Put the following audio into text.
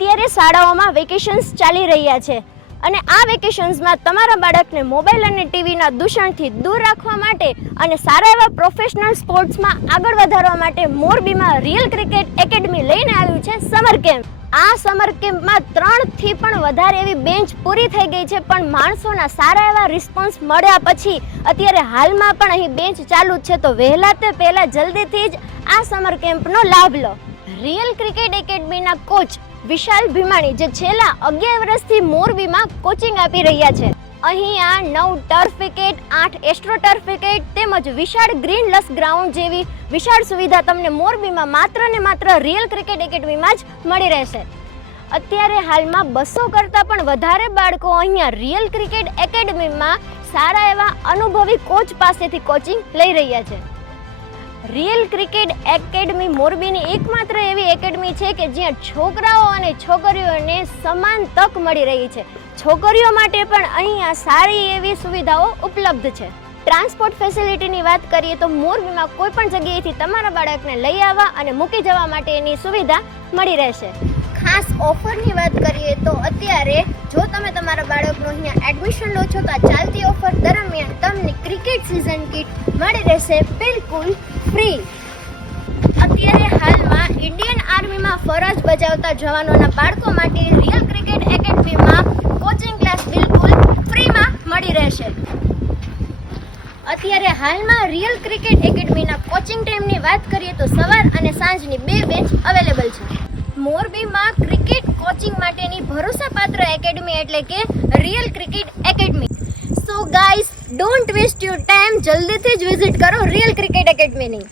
શાળાઓમાં વેકેશન્સ ચાલી રહ્યા છે. અને આ વેકેશન્સમાં તમારા બાળકને મોબાઈલ અને ટીવીના દૂષણથી દૂર રાખવા માટે અને સારા એવા પ્રોફેશનલ સ્પોર્ટ્સમાં આગળ વધારવા માટે મોરબીમાં રિયલ ક્રિકેટ એકેડમી લઈને આવ્યું છે સમર કેમ્પ આ સમર કેમ્પમાં ત્રણથી પણ વધારે એવી બેન્ચ પૂરી થઈ ગઈ છે, પણ માણસોના સારા એવા રિસ્પોન્સ મળ્યા પછી અત્યારે હાલમાં પણ અહીં બેન્ચ ચાલુ છે. તો વહેલા તે પહેલાં જલ્દીથી જ આ સમર કેમ્પનો લાભ લો. રિયલ ક્રિકેટ એકેડમીના કોચ વિશાલ ભીમાણી, જે છેલ્લા અગિયાર વર્ષથી મોરબીમાં કોચિંગ આપી રહ્યા છે. અહીંયા નવ ટર્ફ વિકેટ આઠ એસ્ટ્રો ટર્ફ તેમજ વિશાળ ગ્રીન લસ ગ્રાઉન્ડ જેવી વિશાળ સુવિધા તમને મોરબીમાં માત્ર ને માત્ર રિયલ ક્રિકેટ એકેડમીમાં જ મળી રહેશે. અત્યારે હાલમાં બસો કરતાં પણ વધારે બાળકો અહીંયા રિયલ ક્રિકેટ એકેડમીમાં સારા એવા અનુભવી કોચ પાસેથી કોચિંગ લઈ રહ્યા છે. રિયલ ક્રિકેટ એકેડમી મોરબીની એકમાત્ર એવી એકેડમી છે કે જ્યાં છોકરાઓ અને છોકરીઓને સમાન તક મળી રહી છે. છોકરીઓ માટે પણ અહીંયા સારી એવી સુવિધાઓ ઉપલબ્ધ છે. ટ્રાન્સપોર્ટ ફેસિલિટીની વાત કરીએ તો મોરબીમાં કોઈ પણ જગ્યાએથી તમારા બાળકને લઈ આવવા અને મૂકી જવા માટેની સુવિધા મળી રહેશે. ખાસ ઓફરની વાત કરીએ તો અત્યારે જો તમે તમારા બાળકનું અહીંયા એડમિશન લો છો તો આ ચાલતી ઓફર દરમિયાન તમને ક્રિકેટ સિઝન કિટ મળી રહેશે બિલકુલ ફ્રી અત્યારે હાલમાં ઇન્ડિયન આર્મીમાં ફરજ બજાવતા જવાનોના બાળકો માટે રિયલ ક્રિકેટ એકેડમીમાં કોચિંગ ક્લાસ બિલકુલ ફ્રીમાં મળી રહેશે. અત્યારે હાલમાં રિયલ ક્રિકેટ એકેડમીના કોચિંગ ટાઈમની વાત કરીએ તો સવાર અને સાંજની બે બેચ અવેલેબલ છે. મોરબીમાં ક્રિકેટ કોચિંગ માટેની ભરોસાપાત્ર એકેડમી એટલે કે real cricket academy so guys don't waste your time જલ્દીથી જ વિઝિટ કરો રિયલ ક્રિકેટ એકેડમીની